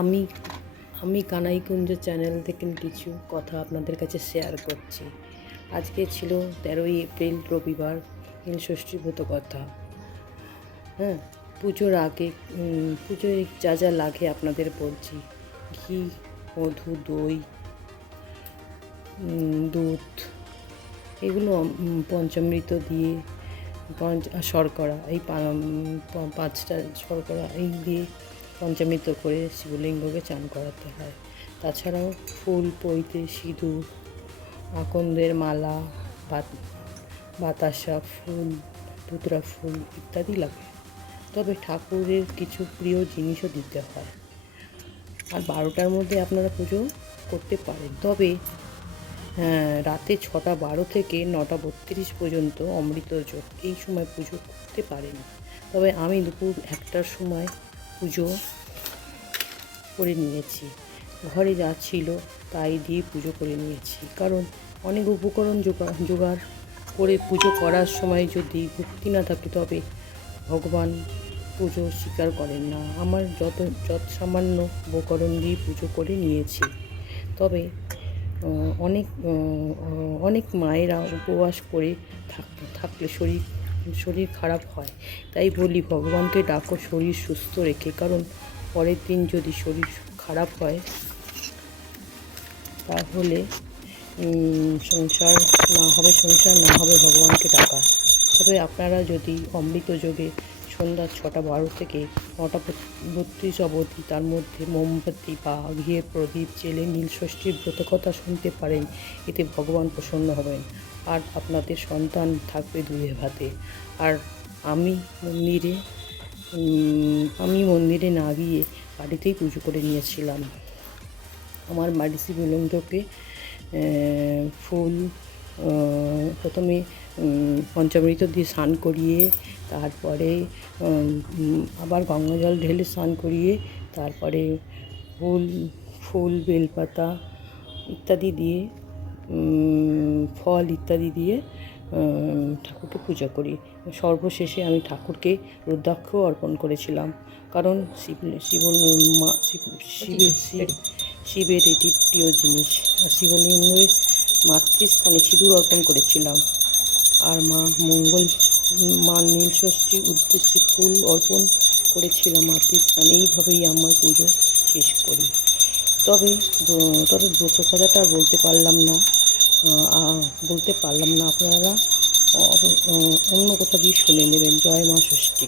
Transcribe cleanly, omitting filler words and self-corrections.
আমি আমি কানাইকুঞ্জ চ্যানেল থেকে কিছু কথা আপনাদের কাছে শেয়ার করছি। আজকে ছিল 13ই এপ্রিল রবিবার, ষষ্ঠী ব্রত কথা। হ্যাঁ, পুজোর আগে পুজোয় যা যা লাগে আপনাদের বলছি। ঘি, মধু, দই, দুধ, এগুলো পঞ্চামৃত দিয়ে শর্করা, এই পাঁচটা শর্করা এই দিয়ে পঞ্চামৃত করে শিবলিঙ্গকে চান করাতে হয়। তাছাড়াও ফুল, পৈতে, সিঁদুর, আকন্দের মালা, বাতাসা ফুল, ধুতরা ফুল ইত্যাদি লাগে। তবে ঠাকুরের কিছু প্রিয় জিনিসও দিতে হয়। আর 12টার মধ্যে আপনারা পুজো করতে পারেন। তবে রাতে 6:12 থেকে 9:32 পর্যন্ত অমৃতযোগ, এই সময় পুজো করতে পারেন। তবে আমি দুপুর 1টার সময় পুজো করে নিয়েছি। ঘরে যা ছিল তাই দিয়ে পুজো করে নিয়েছি। কারণ অনেক উপকরণ জোগাড় করে পুজো করার সময় যদি ভক্তি না থাকে তবে ভগবান পুজো স্বীকার করেন না। আমার যত সামান্য উপকরণ দিয়ে পুজো করে নিয়েছি। তবে অনেক মায়েরা উপবাস করে থাকলে শরীর খারাপ হয়। তাই বলি, ভগবানকে ডাকো শরীর সুস্থ রেখে। কারণ পরের দিন যদি শরীর খারাপ হয় তাহলে সংসার না হবে ভগবানকে ডাকা। তবে আপনারা যদি অমৃত যোগে সন্ধ্যা 6:12 থেকে 9:32 অবধি তার মধ্যে মোমবাতি বা ঘিয়ের প্রদীপ জেলে নীলষষ্ঠীর ব্রতকথা শুনতে পারেন, এতে ভগবান প্রসন্ন হবেন আর আপনাদের সন্তান থাকবে দুধে ভাতে। আর আমি মন্দিরে না গিয়ে বাড়িতেই পুজো করে নিয়েছিলাম। আমার বাড়ি শিবলিঙ্গকে ফুল প্রথমে পঞ্চামৃত দিয়ে স্নান করিয়ে, তারপরে আবার গঙ্গা জল ঢেলে স্নান করিয়ে, তারপরে ফুল বেলপাতা ইত্যাদি দিয়ে ফল ইত্যাদি দিয়ে ঠাকুরকে পূজা করি। সর্বশেষে আমি ঠাকুরকে রুদ্রাক্ষ অর্পণ করেছিলাম। কারণ শিবের এটি প্রিয় জিনিস। আর শিবলিঙ্গের মাতৃস্থানে সিঁদুর অর্পণ করেছিলাম। আর মা নীলষষ্ঠীর উদ্দেশ্যে ফুল অর্পণ করেছিলাম মাতৃস্থানে। এইভাবেই আমার পুজো শেষ করি। তবে ব্রত কথাটা বলতে পারলাম না। আপনারা অন্য কথা দিয়ে শুনে নেবেন। জয় মা ষষ্ঠী।